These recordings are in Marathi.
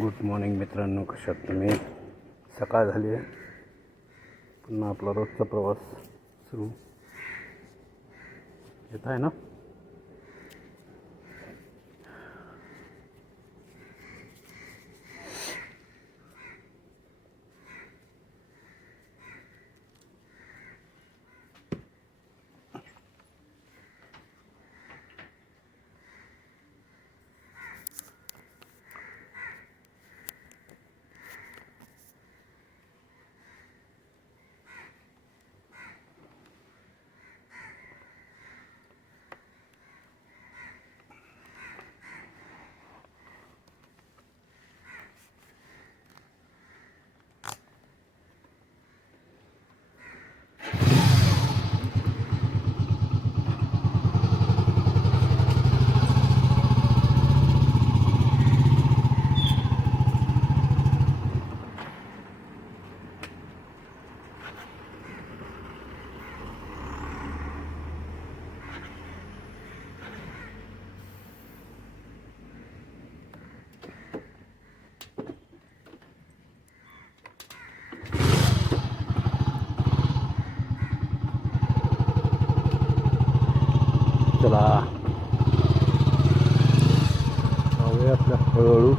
गुड मॉर्निंग मित्रांनो. कशात तुम्ही? सकाळ झाली आहे. पुन्हा आपला रोजचा प्रवास सुरू. येत आहे ना? चला. जाऊया आपल्या हळूहळू.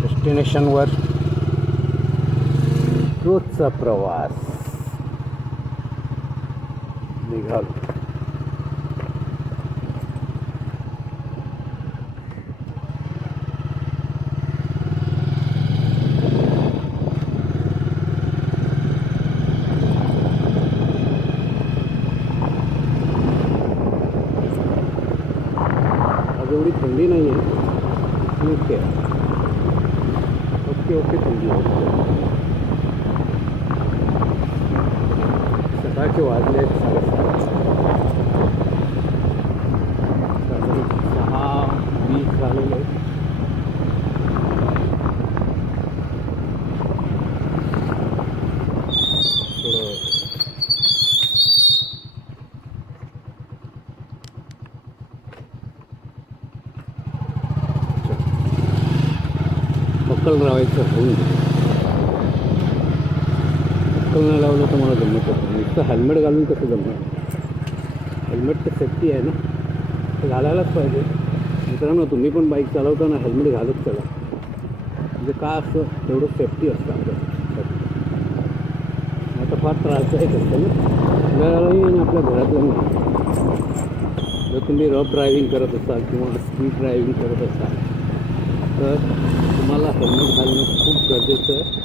डेस्टिनेशनवर रोजचा प्रवास. निघालो आज एवढी थंडी नाही आहे ओके ओके ओके थंडी आहे सकाळचे वाजले आहेत साडेसात साधारण सहा वीस झालेले आहेत लावायचं होऊन लावलं तर मला जमत होतं हेल्मेट घालून कसं जमणार? हेल्मेट तर सेफ्टी आहे ना. ते घालायलाच पाहिजे. मित्रांनो तुम्ही पण बाईक चालवताना हेल्मेट घालत चला. म्हणजे का असतं तेवढं सेफ्टी असतं आमच्या आता फार त्रासदायक असतं ना. घरालाही आणि आपल्या घरातलं जर तुम्ही रफ ड्रायव्हिंग करत असाल किंवा स्पीड ड्रायव्हिंग करत असाल तर तुम्हाला हेल्मेट घालणं खूप गरजेचं आहे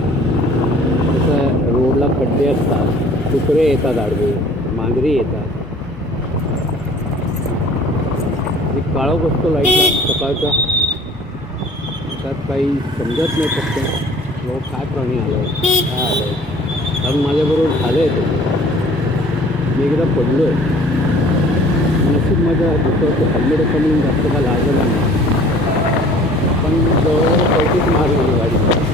कसं आहे, रोडला असतात कुत्रे येतात आडवे मांजरी येतात. एक काळो बसतो लाईटला सकाळचा. त्यात काही समजत नाही फक्त किंवा काय प्राणी आलं आहे काय आलं आहे कारण माझ्याबरोबर झालं आहे ते. मी एकदा पडलो आहे नशीब माझ्या डोक्यावरती हेल्मेट होतं म्हणून जास्त काय लागलं नाही. पण जवळजवळ चौतीस मारली गाडी वाचलेलं होतं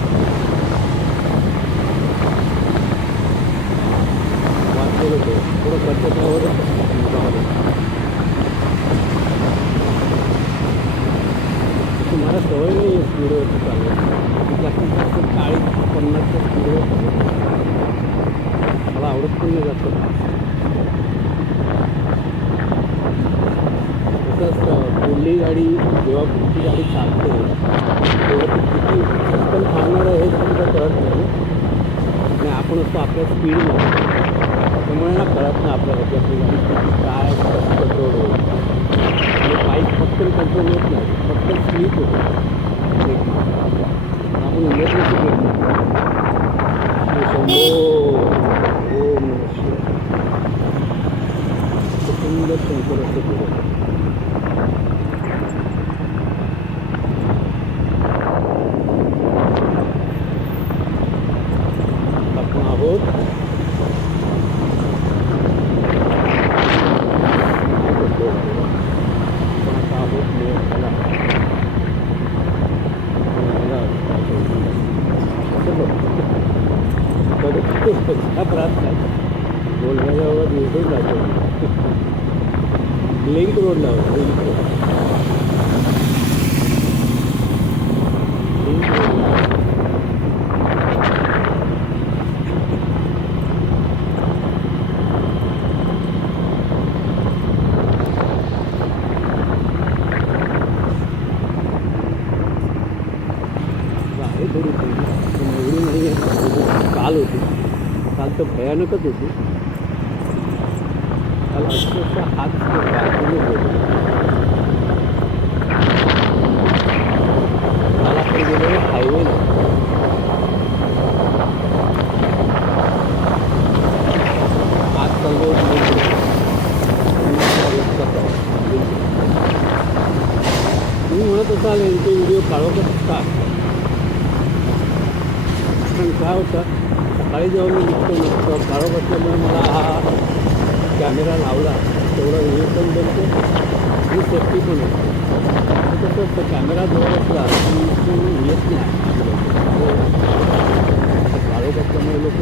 थोडं कर्तव्यावर तुम्हाला सवय नाही आहे स्पीडवरती जास्तीत जास्त चाळीस पन्नासच्या स्पीड मला आवडत पण नाही जास्त तसंच गाडी जेव्हा गाडी चालते तेव्हा किती थांबणार आहे हे कळत नाही. आपण असतो आपल्या स्पीडमध्ये त्यामुळे ना कळत ना आपल्याला गाडी काय कंट्रोल होईल. बाईक पटकन कंट्रोल होत नाही पटकन स्लीप होतो आपण इलेक्ट्रिसिटी ब्रेक शंभो सुंदर असं पुढे आपण आहोत आपण आता आहोत मेळघाटला. मेळघाट. असं बघ. बघ, हा त्रास काय बोलण्याजवळ दिवसून जातो link road link road link road आहे थोडी थंडी पण एवढी नाही आहे काल होती काल तर होती. काल अक्षरशः हात बाजूने होते. काल हायवेला आज चाललो तुम्ही म्हणत असाल यांचे व्हिडिओ काढवत असतात पण काय होतं? सकाळी जेव्हा मी निघतो नसतो काढत असल्यामुळे मला हा कॅमेरा लावला. तेवढा वेळ पण बनतो आणि सेफ्टी पण होते. आणि कसं असतं कॅमेरा जवळ असला की तो येत नाही काढत असल्यामुळे लोक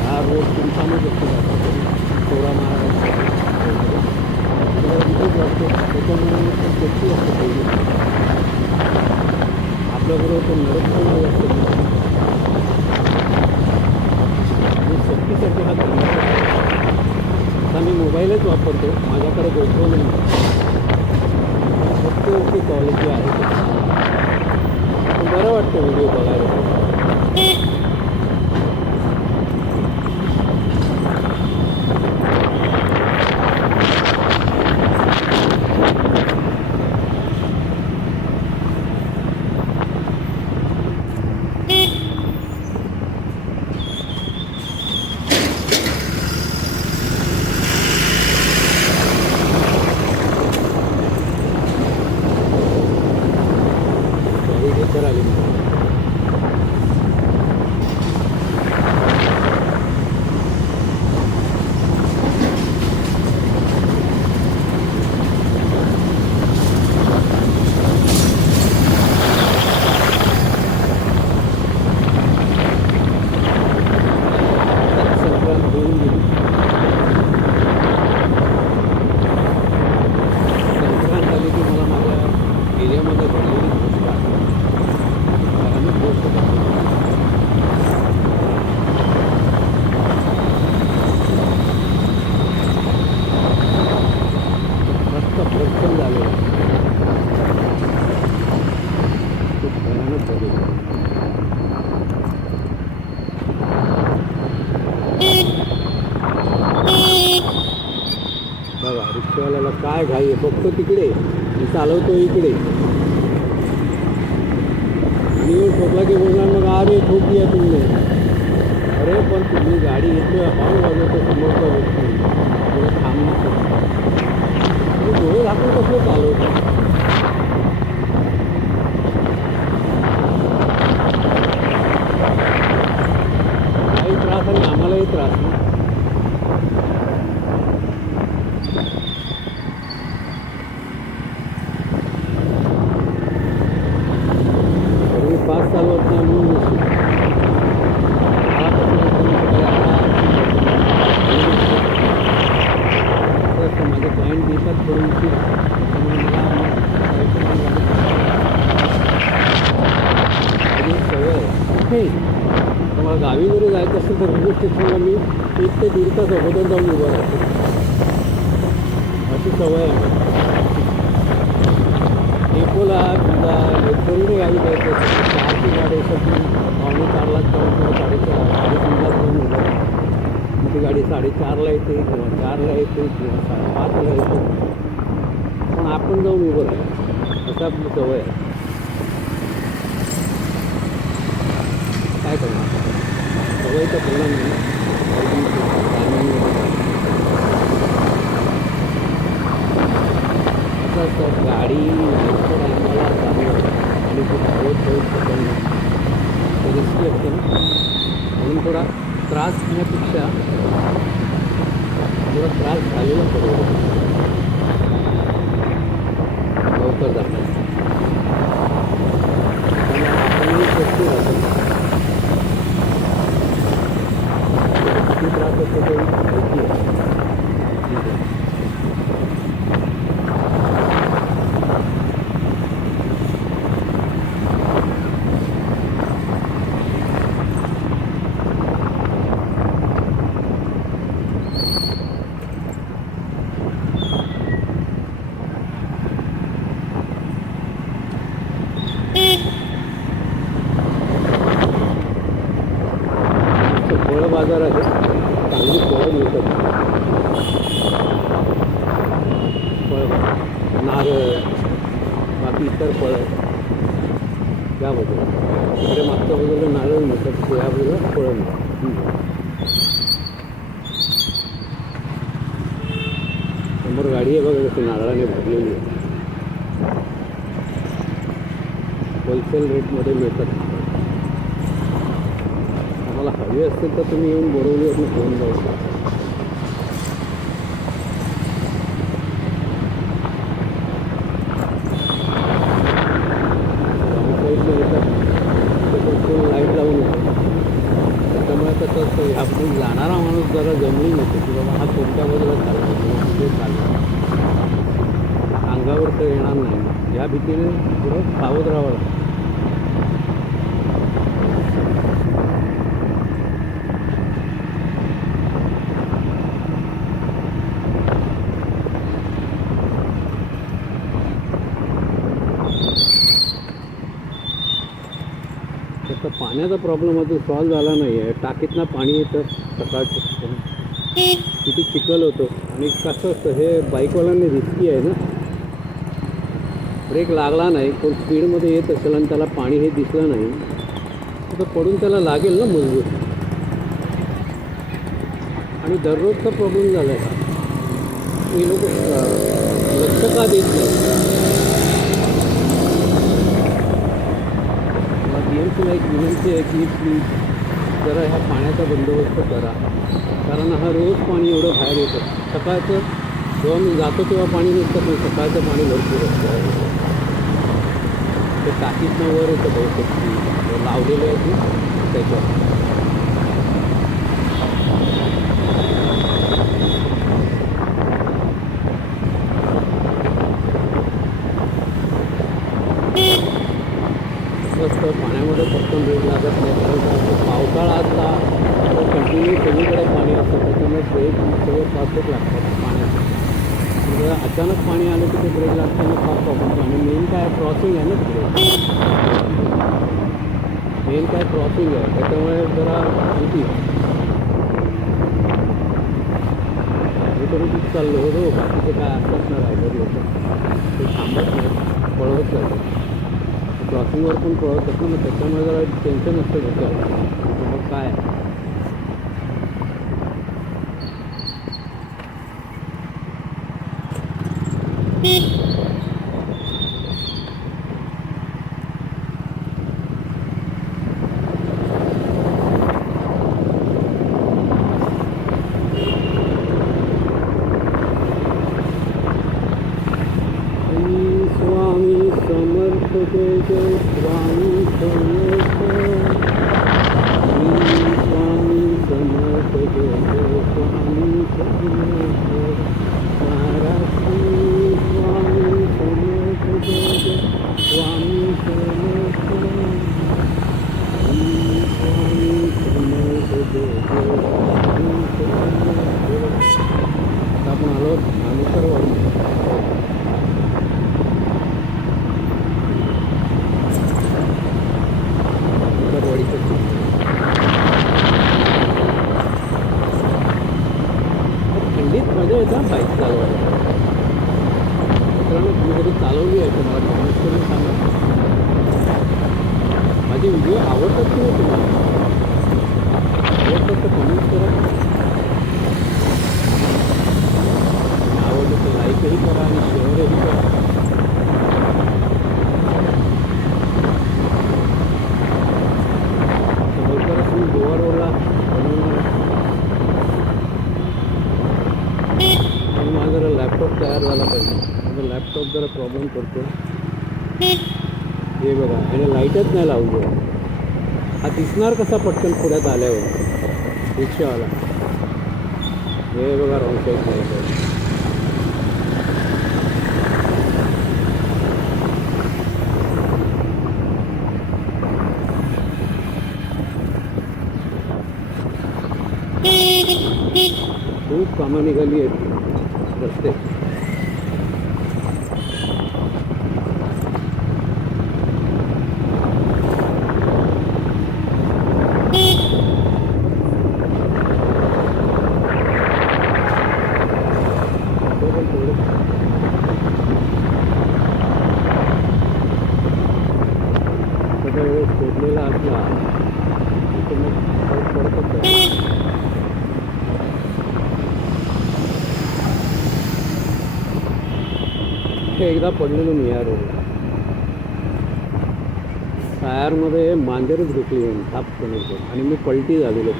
हा रोड तुमच्यामध्ये असतो चोरा मारा तिथेच वाटतो त्याच्यामुळे सेफ्टी असते. आपल्याबरोबर तो नरक पण नाही असतो आणि सेफ्टीसाठी हा कॅमेरा आता मी मोबाईलच वापरतो माझ्याकडे गोप्रो नाही फक्त ओके क्वालिटी आहे पण बरं वाटतं व्हिडिओ बघायला गाडी घेकर आली संक्रांत होऊन गेली संक्रांत आली की मला माझ्या एरियामध्ये घडलेली गोष्ट आठवते अनेक गोष्ट घडली. रस्ता भरपूर झालेला खूप भयानक झालेलं बघा रिक्षावाल्याला काय घाई आहे बघतो तिकडे. मी चालवतो इकडे. आणि ठोकला की बोलणार मग अरे ठोकी आहे तुम्ही. अरे पण तुम्ही गाडी येतोय हॉर्न वाजवतो समोरचा व्यक्ती थोडं थांबणार तुम्ही डोळे झाकून कसं चालवतो काही त्रास आणि आम्हालाही त्रास ना तरी पास चालवत नाही म्हणून नसेल. मला कसं वाटतं माहिती आहे का? आता कसं माझे क्लायंट देतात थोडी उशीर त्यामुळे मला जायचं नाही गाडी. माझी एक सवय आहे कुठे तर मला गावी जरी जायचं असेल तर रेल्वे स्टेशनला मी एक ते दीड तास अगोदर जाऊन उभं राहतो अशी सवय आहे. एकोला समजा एकोणीने गाडी जायचं असेल चारची गाडी असेल ती पावणे चारला जाऊन किंवा साडेचार साडेतीनला जाऊन उभं राहतो. ती गाडी साडेचारला येते किंवा चारला येते किंवा साडेपाचला येते. पण आपण जाऊन उभं राहतो असा आपली सवय आहे काय करणार सवय परिणाम असं गाडी आम्हाला आणि ते रिस्की असते ना. म्हणून थोडा त्रास घेण्यापेक्षा थोडा त्रास झालेला परवडतो लवकर जातात त्यामुळे आपणही सेफ्टी राहतो किती त्रास असतो तरी बाजार आहे. चांगली फळं मिळतात. फळ नारळ बाकी इतर फळं. याबद्दल इकडे मागच्या बाजूला नारळ मिळतात. या बाजूला फळं मिळतात. समोर गाडी आहे बघा कशी नारळाने भरलेली आहे. होलसेल रेटमध्ये मिळतात तुम्हाला हवी असेल तर तुम्ही येऊन बोरवलीवरून घेऊन जाऊ शकता. लाइट त्याच्यामुळे जाणारा माणूस जरा जमली नसतो की बाबा हा कोणत्या बाजूला चालला कुठे चालला अंगावर तर येणार नाही. या भीतीने थोडं सावध राहावं लागतं त्याचा पाण्याचा प्रॉब्लेम अजून सॉल्व झाला नाही आहे टाकीतनं पाणी येतं सकाळचं. किती चिखल होतो. आणि कसं असतं हे बाईकवाल्यांनी रिस्की आहे ना. ब्रेक लागला नाही पण स्पीडमध्ये येत असेल आणि त्याला पाणी हे दिसलं नाही तर पडून त्याला लागेल ना मजबूत आणि दररोजचा प्रॉब्लेम झाला आहे हे लोक लक्ष का देत नाही? बी एक विनंती आहे की प्लीज जरा ह्या पाण्याचा बंदोबस्त करा. कारण हा रोज पाणी एवढं बाहेर येतं. सकाळचं जेव्हा मी जातो तेव्हा पाणी नसतं पण सकाळचं पाणी भरपूर असतं. ते टाकीतनं वर येतं बहुतेक. लावलेलं आहे ती. त्याच्यावर मस्त पाण्यामध्ये पटकन ब्रेक लागत नाही कारण का असं पावसाळा असला तर कंटिन्यू सगळीकडे पाणी असतं त्याच्यामुळे ब्रेक सगळे फास्टच लागतात पाण्यात म्हणजे अचानक पाणी आलं की ते ब्रेक लागताना फार प्रॉब्लेम होतो आणि मेन काय क्रॉसिंग आहे ना तिकडे मेन काय क्रॉसिंग आहे त्याच्यामुळे जरा भीती मी चाललो होतो बाकीचे काय असतात ना रायडर लोक. ते थांबत नाही पळवत जातात क्रॉसिंगवर पण पळवतात ना मग त्याच्यामुळे जरा टेन्शन असतं डोक्याला मग काय? Beep स्वामी समर्थ जय जय स्वामी समर्थ श्री स्वामी समर्थ जय जय स्वामी समर्थ महाराज श्री स्वामी समर्थ जय जय स्वामी समर्थ श्री स्वामी समर्थ जय जय स्वामी समर्थ आता आपण आलो नामेश्वरवाडी वाडीचं थंडीत मजा येते हा बाईक चालवायला मित्रांनो तुम्ही कधी चालवली आहे तुम्हाला कमेंट करून सांगा माझे व्हिडिओ आवडतात की नाही तुम्हाला आवडतात तर कमेंट करा आवडलं तर लाईकही करा आणि शेअरही करा तर लवकरच मी गोवा रोडला बनवणार आहे पण माझा जरा लॅपटॉप तयार झाला पाहिजे माझा लॅपटॉप जरा प्रॉब्लेम करतो हे बघा ह्याला लाईटच नाही लावली हा दिसणार कसा पटकन पुढ्यात आल्यावर? रिक्षावाला. हे बघा रॉंग साईड खूप कामं निघाली आहेत रस्ते एकदा पडलेलो मी या रोडला. टायरमध्ये मांजरच घेतली म्हणून थाप कमी आणि मी पलटी झालेलो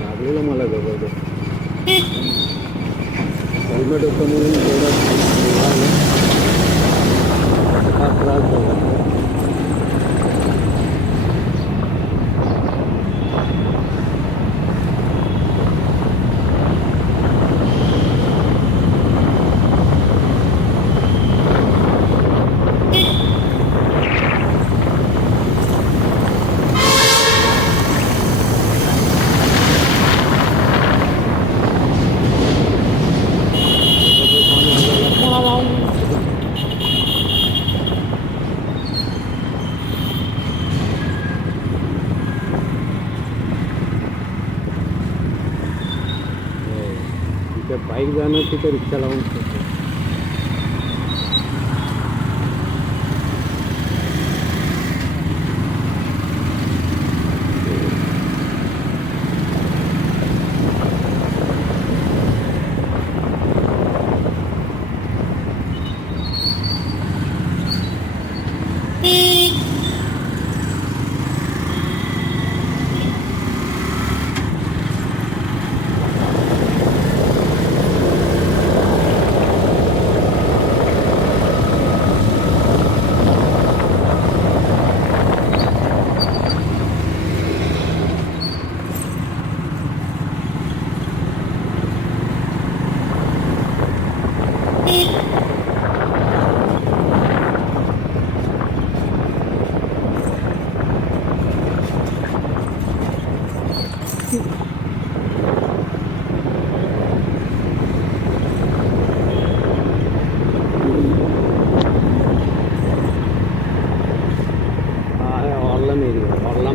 लागलेलं मला जबरदस्त. हेल्मेट होतं म्हणून तेवढा त्रास झाला. तिथे बाईक जाणं तिथं रिक्षा लावून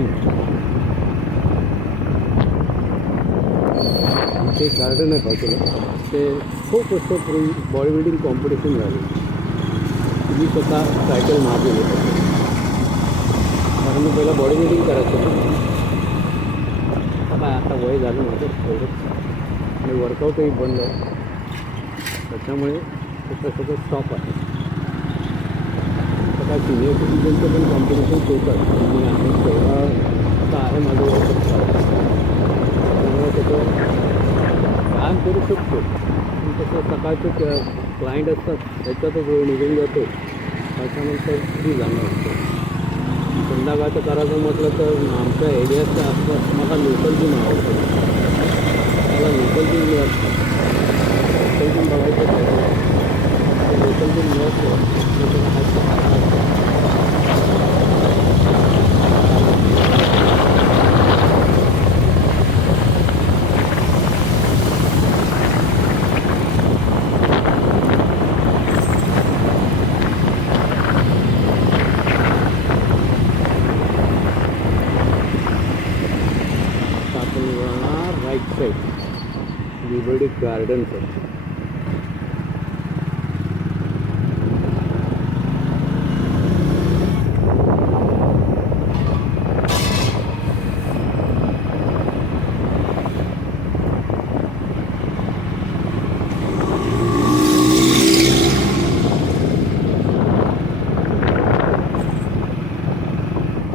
एरिया ते गार्डन आहे बाजूला. ते खूप वर्षापूर्वी बॉडी बिल्डिंग कॉम्पिटिशन झाली. मी स्वतः सायकल मागवली कारण मी पहिला बॉडी बिल्डिंग करायचं आता काय आता वय झालं माझं एवढंच आणि वर्कआउटही बंद आहे. त्याच्यामुळे त्याचा सगळं स्टॉप आहे. आता सिनियर सिटीजनचं पण कॉम्पिटिशन होतात. मी आणि तेवढा आता आहे माझं त्यामुळे त्याचं काम करू शकतो. पण तसं सकाळचे क्लायंट असतात त्याच्यातच वेळ निघून जातो. त्याच्यानंतर फ्री जाणं असतं संध्याकाळचं करायचं म्हटलं तर आमच्या एरियाच्या आसपास मला लोकल जिम आवडतं. मला लोकल जिम मिळत लोकल जिम बघायचं लोकल जिम मिळत नाही आता आपण वळणार राईट साईड लिबर्टी गार्डनचं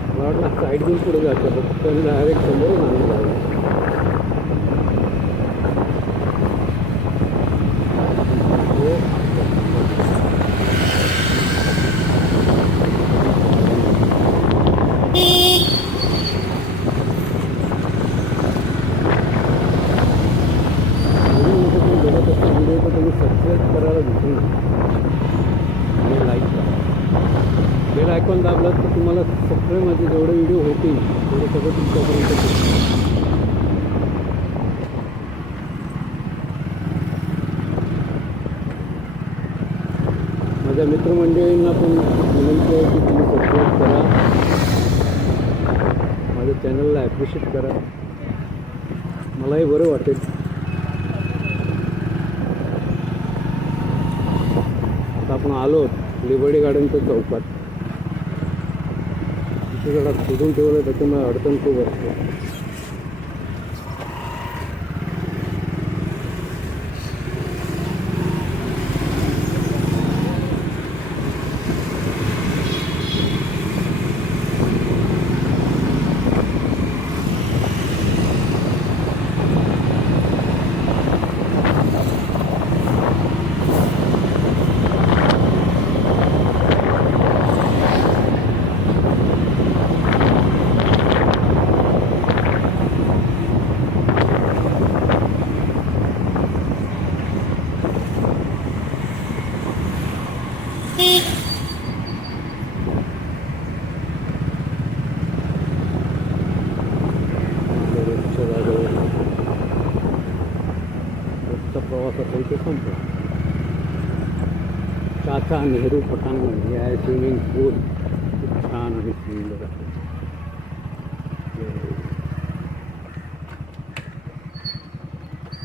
मला वाटलं साईड घेऊन पुढे जायचं फक्त डायरेक्ट समोरून आणून जायचं हो. व्हिडिओ जसं तुम्ही बघत असता व्हिडिओ तर तुम्ही सबस्क्राईब करायला विसरू नका आणि लाईक बटन दाबलात तर तुम्हाला सगळे माझे जेवढे व्हिडिओ होतील तेवढे सगळं तुमच्यापर्यंत माझ्या मित्रमंडळींना पण विनंती आहे की तुम्ही सबस्क्राईब करा. माझ्या चॅनलला ॲप्रिशिएट करा. मलाही बरं वाटेल. आता आपण आलो लिबर्टी गार्डनच्या चौकात. तिथे जरा शोधून ठेवलं त्याच्यामुळे अडचण खूप असते प्रवास असेल ते संपला चाचा नेहरू पटांगण हे आहे स्विमिंग पूल खूप छान आणि सुंदर आहे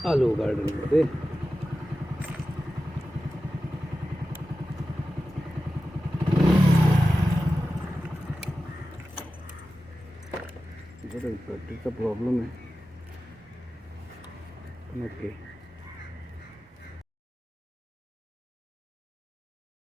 आलो गार्डनमध्ये बरं बॅटरीचा प्रॉब्लेम आहे पण ओके